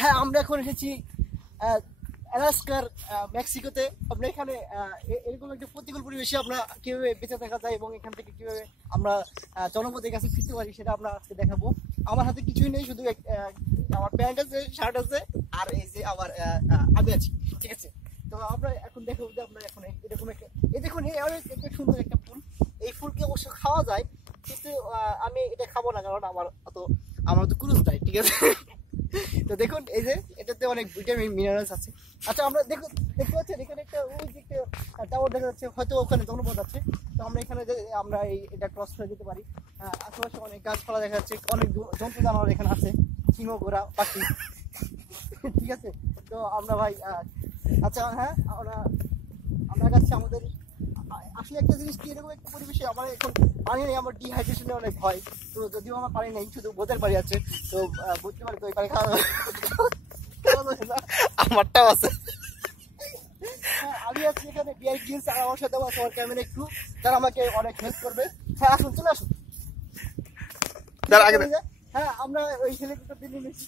হ্যাঁ, আমরা এখন এসেছি আলাস্কার মেক্সিকোতে। আমরা এখানে এরকম একটা প্রতিকূল পরিবেশে আমরা কিভাবে বেঁচে থাকা যায় এবং এখান থেকে কিভাবে আমরা জনপদের কাছে ফিরতে পারি সেটা আমরা আজকে দেখাবো। আমার হাতে কিছুই নেই, শুধু আমার প্যান্ট আছে, শার্ট আছে, আর এই যে আমার আমি আছি, ঠিক আছে। তো আমরা এখন দেখাবো যে আমরা এখন এরকম একটা এই দেখুন একটা সুন্দর একটা ফুল। এই ফুলকে অবশ্য খাওয়া যায়, কিন্তু আমি এটা খাবো না, কারণ আমার তো ক্রুজ নাই, ঠিক আছে। তো দেখুন এই যে এটাতে অনেক ভিটামিন মিনারেলস আছে। আচ্ছা, আমরা দেখতে পাচ্ছেন এখানে একটা টাওয়ার দেখা যাচ্ছে, হয়তো ওখানে জনপদ আছে। তো আমরা এখানে আমরা এটা ক্রস করে যেতে পারি। আশেপাশে অনেক গাছপালা দেখা যাচ্ছে, অনেক জন্তু জানোয়ার এখানে আছে, সিংহ, ঘোড়া, পাখি, ঠিক আছে। তো আমরা ভাই আচ্ছা হ্যাঁ, আমরা যাচ্ছি আমাদের আসলে একটা জিনিস কি, এরকম একটা পরিবেশে আমার এখন পানি নেই, আমার ডিহাইড্রেশনের অনেক ভয়। তো যদিও আমার পানি নেই, শুধু বোঝার পানি আছে, তো বুঝতে পারি তো এই পানি খাওয়া আমারটাও আছে। হ্যাঁ, আমি আছি এখানে বিআই গিলস, আর আমার সাথে আছে আমার ক্যামেরা একটু, তারা আমাকে অনেক হেল্প করবে। হ্যাঁ আসুন, চলে আসুন। হ্যাঁ, আমরা ওই হেলিকপ্টার দিয়ে নেমেছি,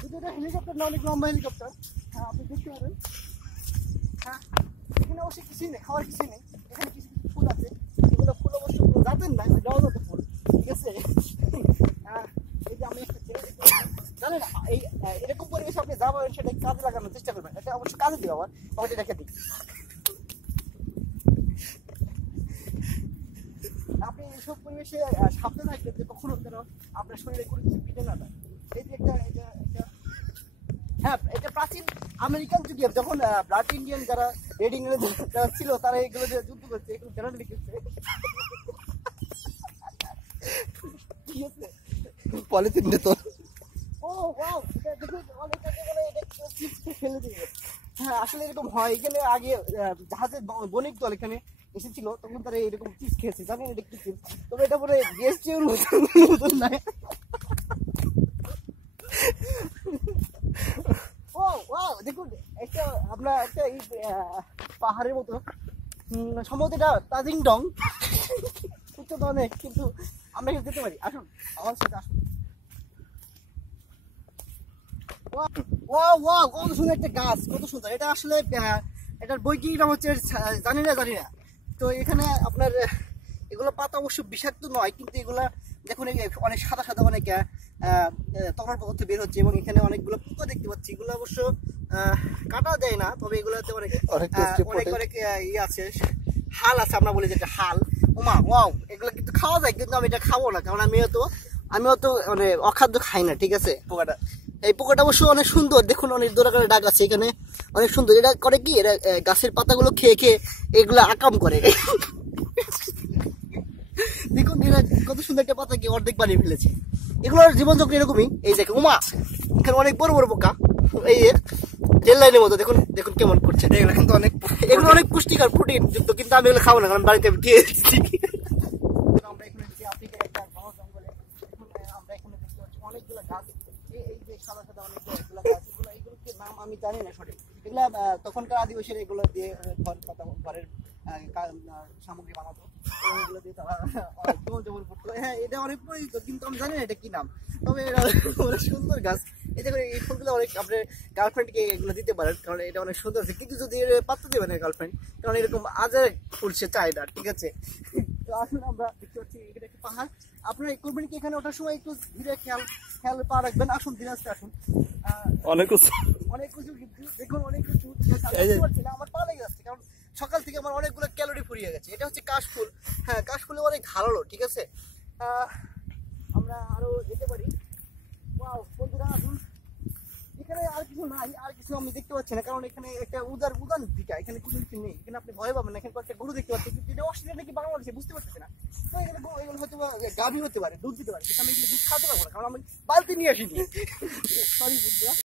যদি এটা হেলিকপ্টার না, অনেক লম্বা হেলিকপ্টার। হ্যাঁ, আপনি দেখতে পারেন। হ্যাঁ, এখানে অবশ্যই কিছুই নেই, খাওয়ার কিছুই নেই। এখানে কিছু কিছু ফুল আছে, এগুলো ফুল অবশ্য জাতের না, জগত ফুল, ঠিক আছে। এই যে আমি একটা ছেলে জানেন, এই এরকম পরিবেশে আপনি যা পাবেন সেটা কাজে লাগানোর চেষ্টা করবেন। এটা অবশ্য কাজে দিই, আমার আমাকে রেখে দিই। আপনি এইসব পরিবেশে সাবধান থাকবেন যে কখনো যেন আপনার শরীরে কোনো কিছু পিটে না দেয়। এই যে হ্যাঁ, এটা প্রাচীন আমেরিকান যুগে যখন ব্লাড ইন্ডিয়ান যারা রেড ইন্ডিয়ান যারা ছিল, তারা এগুলো দিয়ে যুদ্ধ করছে, এগুলো জানা লিখেছে, ঠিক আছে। পলিথিন তো ও ওয়াও, দেখুন অনেক ফেলে দিয়ে। হ্যাঁ, আসলে এরকম হয়। এখানে আগে জাহাজের বণিক দল এখানে এসেছিল, তখন তারা এরকম চিজ খেয়েছে, জানেন এটা কি চিজ? তবে এটা পরে বিএসটির মতন না। দেখুন একটা আমরা একটা এই পাহাড়ের মতো, সম্ভবত এটা তাজিংডং, উচ্চতা অনেক, কিন্তু আমরা এখানে যেতে পারি। আসুন আমার সাথে আসুন। কত সুন্দর একটা গাছ, কত সুন্দর। এটা আসলে এটার বৈজ্ঞানিক নাম হচ্ছে জানি না। তো এখানে আপনার এগুলো পাতা অবশ্য বিষাক্ত নয়, কিন্তু এগুলা দেখুন অনেক সাদা সাদা অনেক তরল পদার্থ বের হচ্ছে, এবং এখানে অনেকগুলো পোকা দেখতে পাচ্ছি। এগুলো অবশ্য কাটা দেয় না, তবে এগুলোতে অনেক ইয়ে আছে, হাল আছে, আমরা বলি যেটা হাল। ওয়াও, এগুলো কিন্তু খাওয়া যায়, কিন্তু আমি এটা খাবো না, কারণ আমিও তো মানে অখাদ্য খাই না, ঠিক আছে। এই পোকাটা অবশ্য অনেক সুন্দর, দেখুন অনেক দোরাকারের ডাক আছে এখানে, অনেক সুন্দর। এটা করে কি, এরা গাছের পাতাগুলো খেয়ে খেয়ে এগুলো আকাম করে। দেখুন এরা কত সুন্দর একটা পাতাকে অর্ধেক বানিয়ে ফেলেছে। এগুলোর জীবনচক্র এরকমই। এই দেখুন এখানে অনেক বড় বড় পোকা, এই রেল লাইনের মতো, দেখুন কেমন করছে। এগুলো অনেক পুষ্টিকর, প্রোটিন যুক্ত, কিন্তু আমি এগুলো খাবো না, কারণ বাড়িতে আমি খেয়ে এসেছি। আমরা এখানে আফ্রিকার একটা ঘন জঙ্গলে, আমরা এখানে দেখতে পাচ্ছি অনেকগুলো গাছ, এই যে সাদা সাদা অনেকগুলো গাছ, এইগুলোকে নাম আমি জানি না সঠিক। এগুলা তখনকার আদিবাসীরা এগুলো দিয়ে ঘরের সামগ্রী বানাতো, এগুলো দিয়ে তারা জীবনযাপন করতো। হ্যাঁ, এটা অনেক পরিচিত, কিন্তু আমি জানি না এটা কি নাম। তবে এটা অনেক সুন্দর গাছ। এটা করে এই ফুলগুলো অনেক আপনার গার্লফ্রেন্ডকে এগুলো দিতে পারেন, কারণ এটা অনেক সুন্দর আছে, কিন্তু যদি পাত্র দেবে না গার্লফ্রেন্ড, কারণ এরকম আজের ফুল সে চায় না, ঠিক আছে। তো আসলে আমরা দেখতে পাচ্ছি এখানে একটা পাহাড়। আপনার করবেন কি, এখানে ওঠার সময় একটু ধীরে খেয়াল পা রাখবেন। আসুন, ধীরে আসতে আসুন। অনেক উঁচু, কিন্তু দেখুন অনেক উঁচু, আমার পা লেগে যাচ্ছে, কারণ সকাল থেকে আমার অনেকগুলো ক্যালোরি ফুরিয়ে গেছে। এটা হচ্ছে কাশফুল। হ্যাঁ, কাশফুলে অনেক ধারালো, ঠিক আছে। আমরা আরো যেতে পারি। ওয়াও বন্ধুরা, আসুন। এখানে আর কিছু নাই, আর কিছু আমি দেখতে পাচ্ছি না, কারণ এখানে একটা উদান ভিটা, এখানে কোনো কিছু নেই। এখানে আপনি ভয় পাবেন না, এখানে কয়েকটা গরু দেখতে পাচ্ছি, কিন্তু এটা অস্ট্রেলিয়া নাকি বাংলাদেশে বুঝতে পারতেছি না। তো এগুলো হয়তো গাভী হতে পারে, দুধ দিতে পারে, কিন্তু আমি এগুলো দুধ খাওয়াতে পারবো না, কারণ আমি বালতি নিয়ে আসিনি। সরি বন্ধুরা।